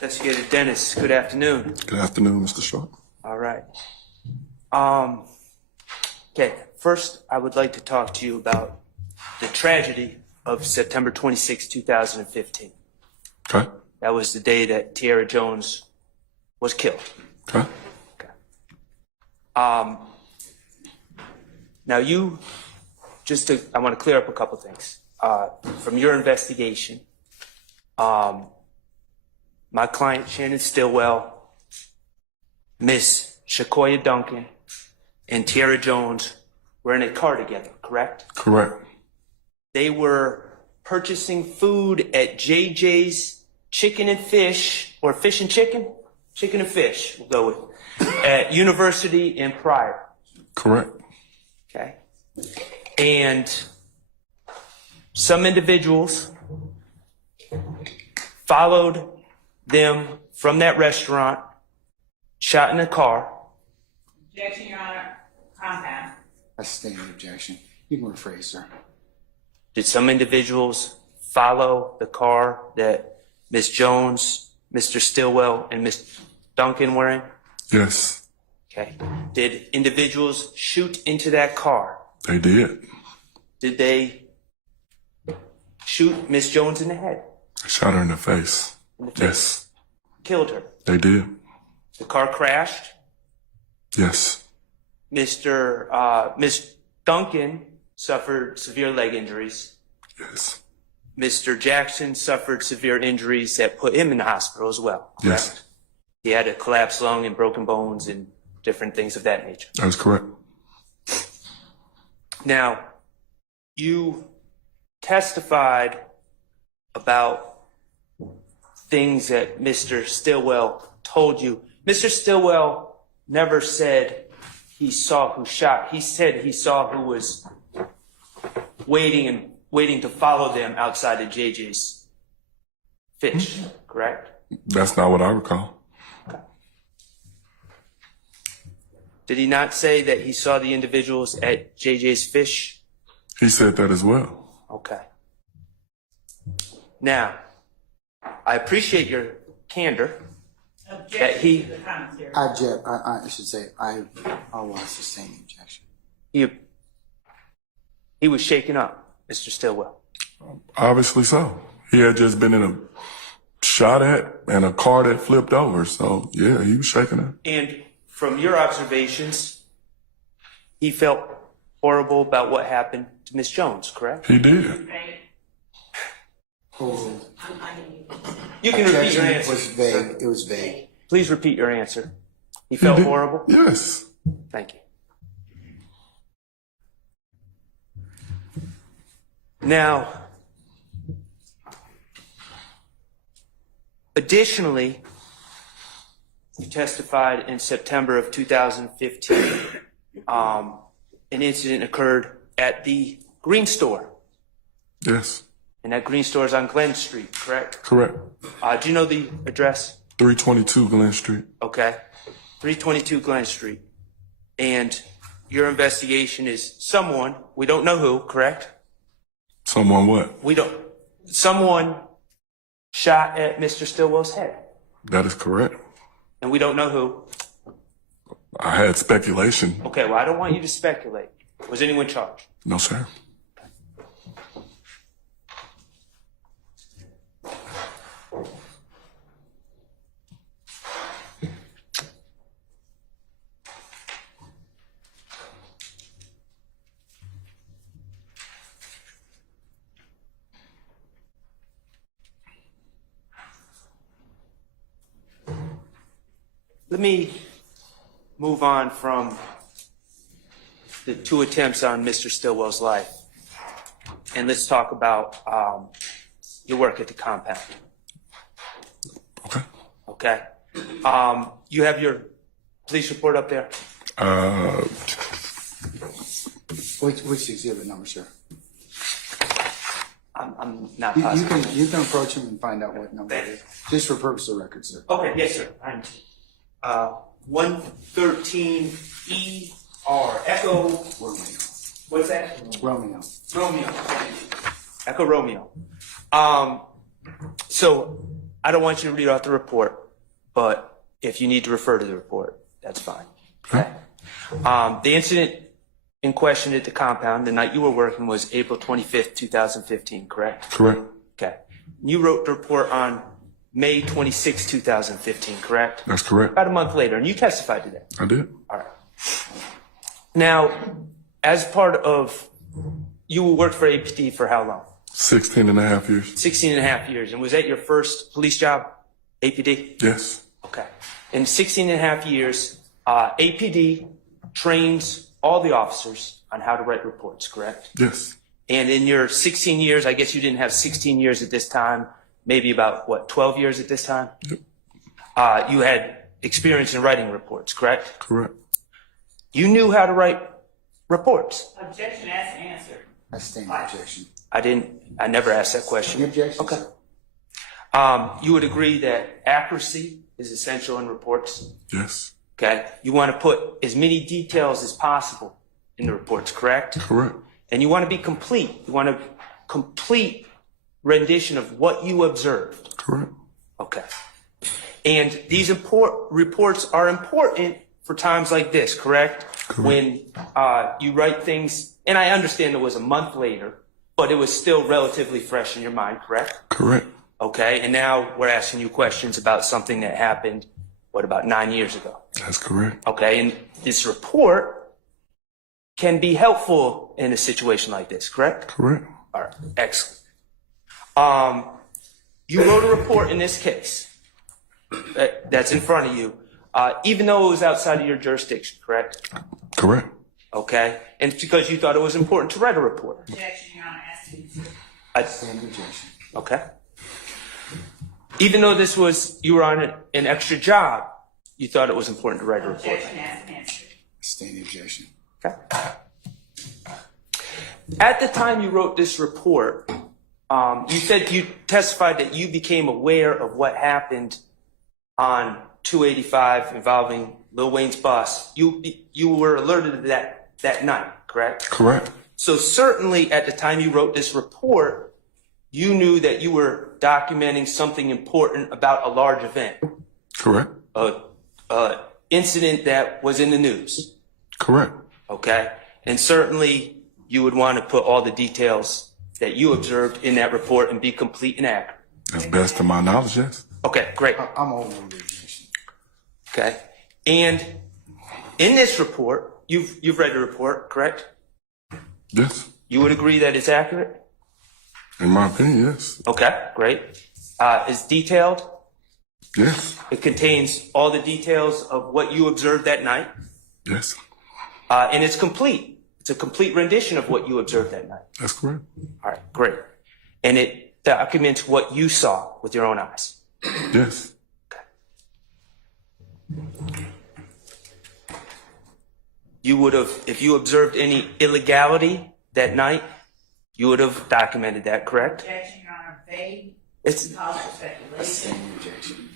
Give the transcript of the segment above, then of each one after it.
Investigator Dennis, good afternoon. Good afternoon, Mr. Schardt. All right. Okay, first I would like to talk to you about the tragedy of September 26, 2015. Okay. That was the day that Tierra Jones was killed. Okay. Okay. Now I want to clear up a couple things. From your investigation, my client, Shannon Stillwell, Miss Shakoya Duncan, and Tierra Jones were in a car together, correct? Correct. They were purchasing food at JJ's Chicken and Fish, or Fish and Chicken? Chicken and Fish, we'll go with, at University in Pryor. Correct. Okay. And some individuals followed them from that restaurant, shot in a car. Objection, Your Honor. Contempt. I sustain the objection. You can rephrase, sir. Did some individuals follow the car that Ms. Jones, Mr. Stillwell, and Ms. Duncan were in? Yes, Okay. Did individuals shoot into that car? they did. Did they shoot Ms. Jones in the head? I shot her in the face. In the face? Yes, Killed her? they did. The car crashed? Yes, Ms. Duncan suffered severe leg injuries. yes, Mr. Jackson suffered severe injuries that put him in the hospital as well, correct? yes, He had a collapsed lung and broken bones and different things of that nature. that is correct. Now, you testified about things that Mr. Stillwell told you. Mr. Stillwell never said he saw who shot. He said he saw who was waiting to follow them outside of JJ's Fish, correct? That's not what I recall. Okay. Did he not say that he saw the individuals at JJ's Fish? He said that as well. Okay. Now, I appreciate your candor. Objection he- to the commentary. I should say, I will sustain the objection. He was shaken up, Mr. Stillwell. Obviously so. He had just been in a shot at and a car that flipped over. So, yeah, he was shaking it. And from your observations, he felt horrible about what happened to Miss Jones, correct? He did. Right? You can repeat your Objection answer. was vague. It was vague. Please repeat your answer. He He felt did. horrible? Yes. Thank you. Now, additionally, you testified in September of 2015. An incident occurred at the Green Store, Yes. and that Green Store is on Glen Street, correct? Correct. Do you know the address? 322 Glen Street. Okay. 322 Glen Street. And your investigation is someone, we don't know who, correct? Someone what? Someone shot at Mr. Stillwell's head. That is correct. And we don't know who. I had speculation. Okay, well, I don't want you to speculate. Was anyone charged? No, sir. Let me move on from the two attempts on Mr. Stillwell's life. And let's talk about your work at the compound. Okay. Okay? You have your police report up there? Which exhibit number, sir? I'm not You positive. can approach him and find out what number it is. Just for purpose of record, sir. Okay, yes, sir. 113 ER. Echo. Romeo. What's that? Romeo. Romeo. Echo Romeo. So I don't want you to read off the report, but if you need to refer to the report, that's fine. Okay. The incident in question at the compound, the night you were working, was April 25th, 2015, correct? Correct. Okay. You wrote the report on May 26, 2015, correct? That's correct. About a month later, and you testified to that. I did. All right. Now, as part of, you worked for APD for how long? 16 and a half years. 16 and a half years. And was that your first police job, APD? Yes. Okay. In 16 and a half years, APD trains all the officers on how to write reports, correct? Yes. And in your 16 years, I guess you didn't have 16 years at this time, maybe about, 12 years at this time? Yep. You had experience in writing reports, correct? Correct. You knew how to write reports. Objection as answered. I sustain the objection. I never asked that question. The objection, Okay. sir. You would agree that accuracy is essential in reports? Yes. Okay. You want to put as many details as possible in the reports, correct? Correct. And you want to be complete. You want a complete rendition of what you observed. Correct. Okay. And these reports are important for times like this, correct? Correct. When you write things, and I understand it was a month later, but it was still relatively fresh in your mind, correct? Correct. Okay. And now we're asking you questions about something that happened, about 9 years ago? That's correct. Okay. And this report can be helpful in a situation like this, correct? Correct. All right. Excellent. You wrote a report in this case that's in front of you, even though it was outside of your jurisdiction, correct? Correct. Okay. And it's because you thought it was important to write a report. Objection, Your Honor, as to the Sustain the objection. Okay. Even though you were on an extra job, you thought it was important to write a report. objection as answered. Sustain the objection. Okay. At the time you wrote this report, you testified that you became aware of what happened on 285 involving Lil Wayne's bus. You were alerted to that night, correct? Correct. So certainly at the time you wrote this report, you knew that you were documenting something important about a large event, Correct. a incident that was in the news. Correct. Okay. And certainly you would want to put all the details that you observed in that report and be complete and accurate. As best of my knowledge, yes. Okay, great. I'm over the objection. Okay. And in this report, you've read the report, correct? Yes. You would agree that it's accurate? In my opinion, yes. Okay, great. It's detailed. Yes. It contains all the details of what you observed that night. Yes. And it's complete. It's a complete rendition of what you observed that night. That's correct. All right, great. And it documents what you saw with your own eyes. Yes. You would have, if you observed any illegality that night, you would have documented that, correct? Objection, Your Honor, vague, It's, cause for speculation. Sustain the objection.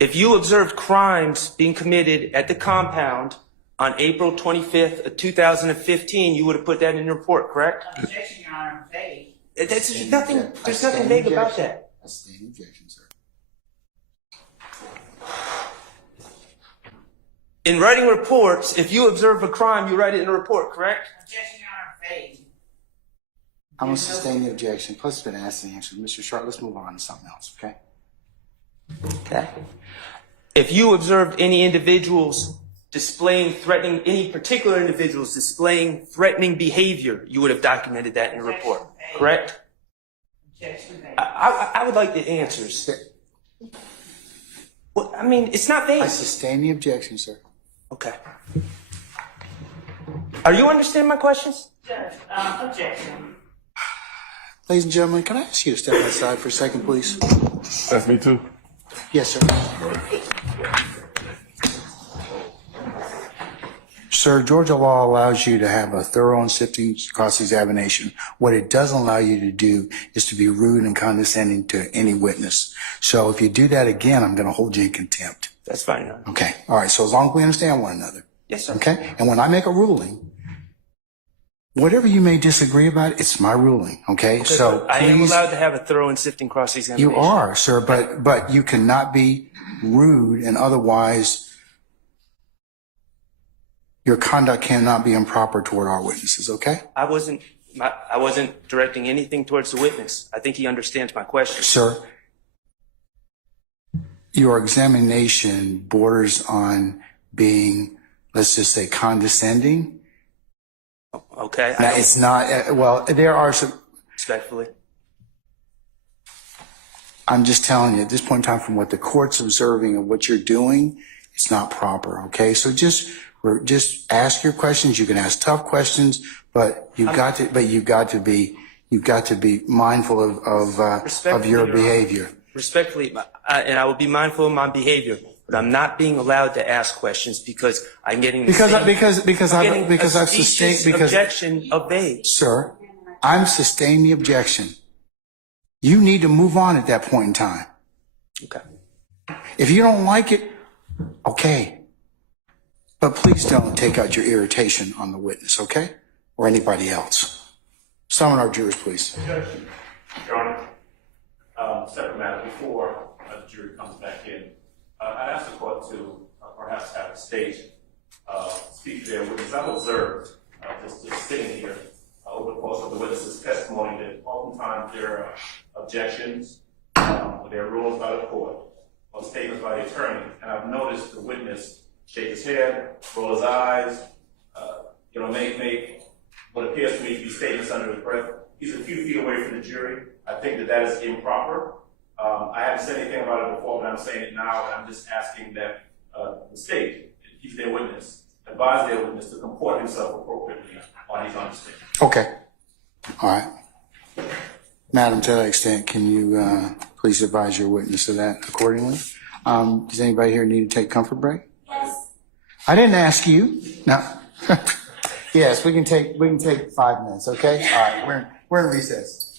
if you observed crimes being committed at the compound on April 25th of 2015, you would have put that in your report, correct? Objection, Your Honor, vague. There's nothing vague about that. I sustain the objection, sir. In writing reports, if you observe a crime, you write it in a report, correct? Objection, Your Honor, vague. I'm going to sustain the objection. Plus, it's been asked and answered. Mr. Schardt, let's move on to something else, okay? Okay. If you observed any individuals any particular individuals displaying threatening behavior, you would have documented that in a report, correct? Objection, vague. I would like the answers. Well, I mean, it's not vague. I sustain the objection, sir. Okay. Are you understanding my questions? Judge, objection. Ladies and gentlemen, can I ask you to step outside for a second, please? That's me too. Yes, sir. Sir, Georgia law allows you to have a thorough and sifting cross-examination. What it doesn't allow you to do is to be rude and condescending to any witness. So if you do that again, I'm going to hold you in contempt. That's fine, Your Honor. Okay. All right. So as long as we understand one another. Yes, sir. Okay. And when I make a ruling, Whatever you may disagree about, it's my ruling, okay? So I am please, allowed to have a thorough and sifting cross-examination. you are, sir, but you cannot be rude and otherwise your conduct cannot be improper toward our witnesses, okay? I wasn't directing anything towards the witness. I think he understands my question. Sir, your examination borders on being, let's just say, condescending. Okay? Now, it's not, well, there are some, Respectfully. I'm just telling you, at this point in time, from what the court's observing and what you're doing, it's not proper, okay? So just ask your questions. You can ask tough questions, but you've got to be mindful of your behavior. Respectfully, and I will be mindful of my behavior, but I'm not being allowed to ask questions because I'm getting Because I've specious sustained, objection obeyed. sir, I'm sustaining the objection. You need to move on at that point in time. Okay. If you don't like it, okay. But please don't take out your irritation on the witness, okay? Or anybody else. Summon our jurors, please. Your Honor, separate matter, before the jury comes back in, I'd ask the court to perhaps have the state speak to their witness. I've observed, just sitting here, over the course of the witness's testimony, that oftentimes there are objections, there are rules by the court, or statements by the attorney, and I've noticed the witness shake his head, roll his eyes, make what appears to me to be statements under his breath. He's a few feet away from the jury. I think that is improper. I haven't said anything about it before, but I'm saying it now, and I'm just asking that the state, if he's their witness, advise their witness to comport himself appropriately while he's on the stand. Okay. All right. Madam, to that extent, can you please advise your witness of that accordingly? Does anybody here need to take comfort break? Yes. I didn't ask you. No. Yes, we can take 5 minutes, okay? All right, we're in recess.